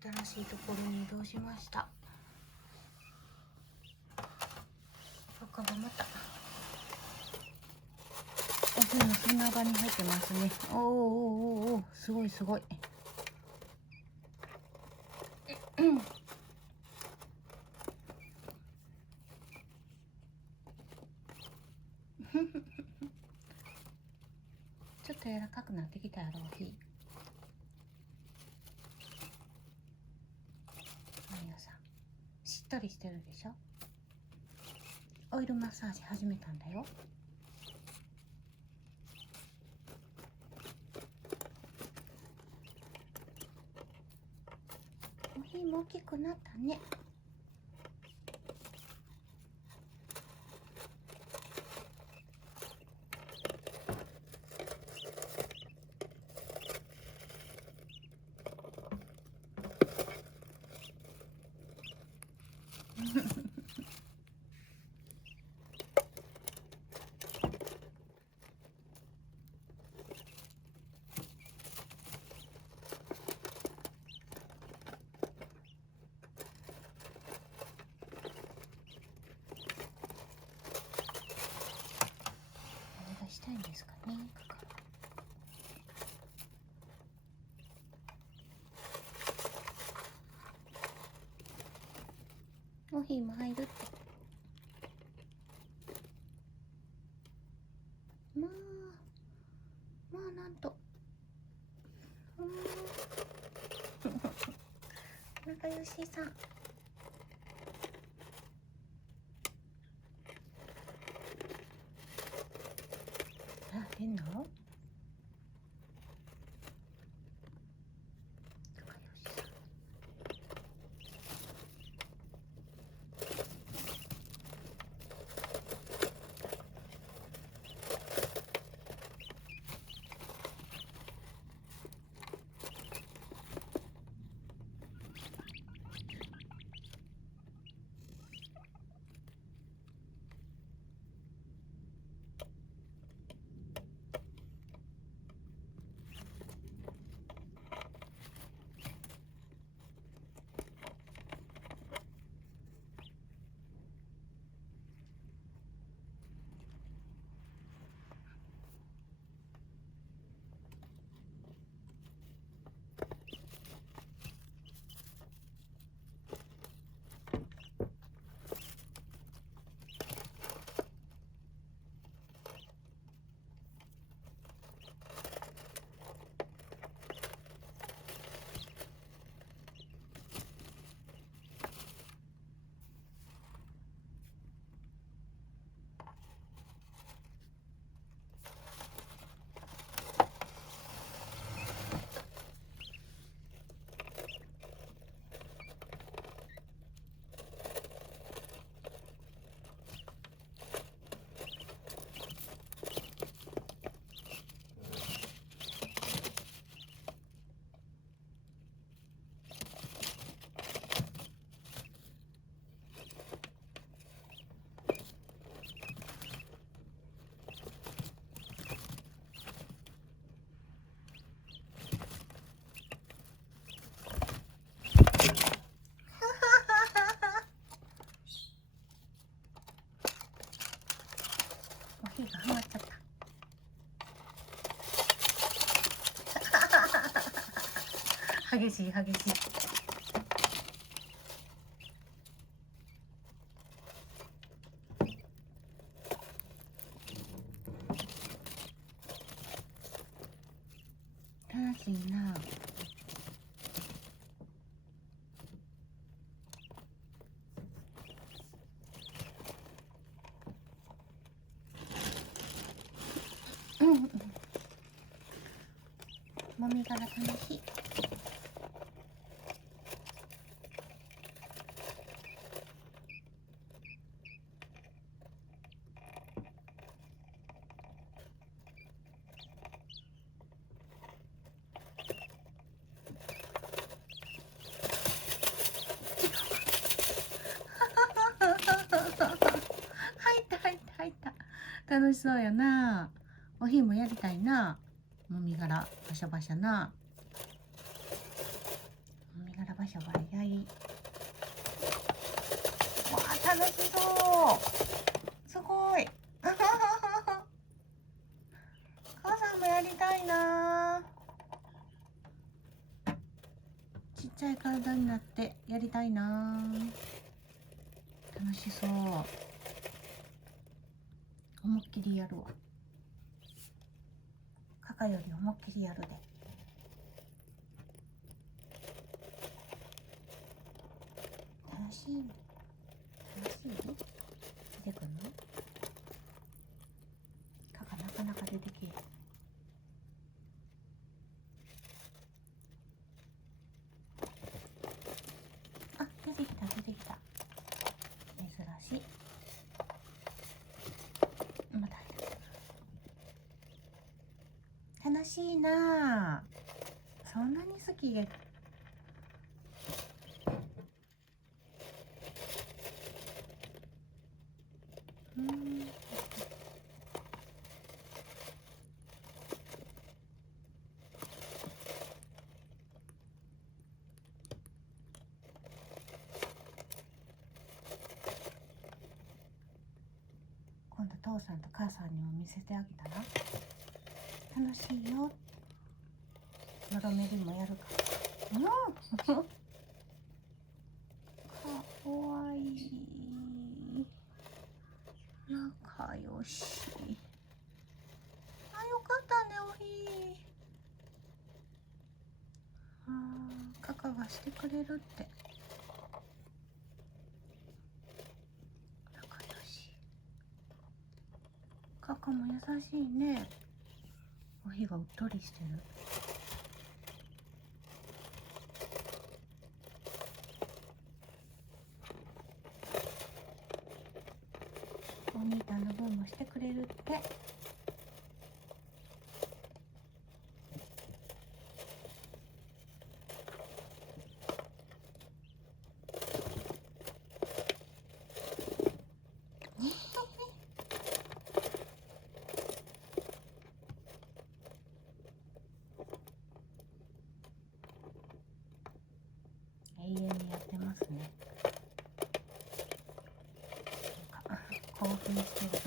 新しいところに移動しました。赤がまたお風呂の砂場に入ってますね。おーおーおーおー、すごいすごい。ちょっと柔らかくなってきたやろうひ。皆さんしっとりしてるでしょ。オイルマッサージ始めたんだよ。おひも大きくなったね。何がしたいんですかね。おひも入るって。まあなんと。仲良しさん。あ、変な。仲良しさん。おひがハマっちゃった。激しい激しい。楽しいな。もみ殻楽しい。入った入った入った。楽しそうやな。おひもやりたいな。もみ殻バシャバシャな。もみ殻バシャ楽しそう。すごい。母さんもやりたいな。ちっちゃい体になってやりたいな。楽しそう。思いっきりやるわ。カカより思いっきりやるで。楽しい？楽しい？出てくるの？カカなかなか出てけえ。あ、出てきた出てきた。珍しい。また入った。楽しいな。そんなに好きで。今度父さんと母さんにも見せてあげたら楽しいよ。のろめりもやるか。うんかわいい。仲良し。あ、よかったね、おひ。カカがしてくれるって。仲良し。カカも優しいね。おひがうっとりしてる。お兄ちゃんの分もしてくれるって。永遠にやってますね。興奮してる。